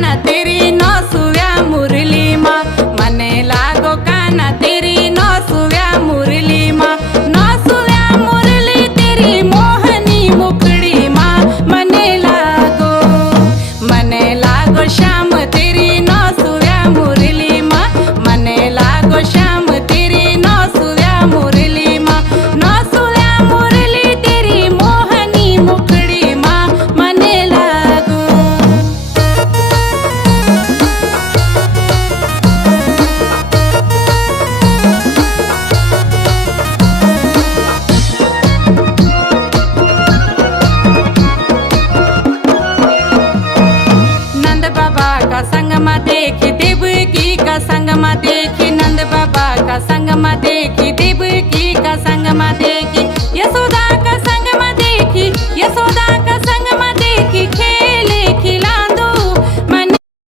ना तेरी नौसुव्या मुरली मा मने लागो काना तेरी नौसुव्या मुरली मा नौसुव्या मुरली तेरी मोहनी मुकड़ी मा मने लागो श्याम तेरी नौसुव्या मुरली मा मने लागो श्याम तेरी नौसुव्या मुरली मा नौसुव्या मुरली तेरी मोहनी मुकड़ी मा मने लागो। नंद बाबा का संगमा देखी देवकी का संगमा देखी नंद बाबा का संगमा देखी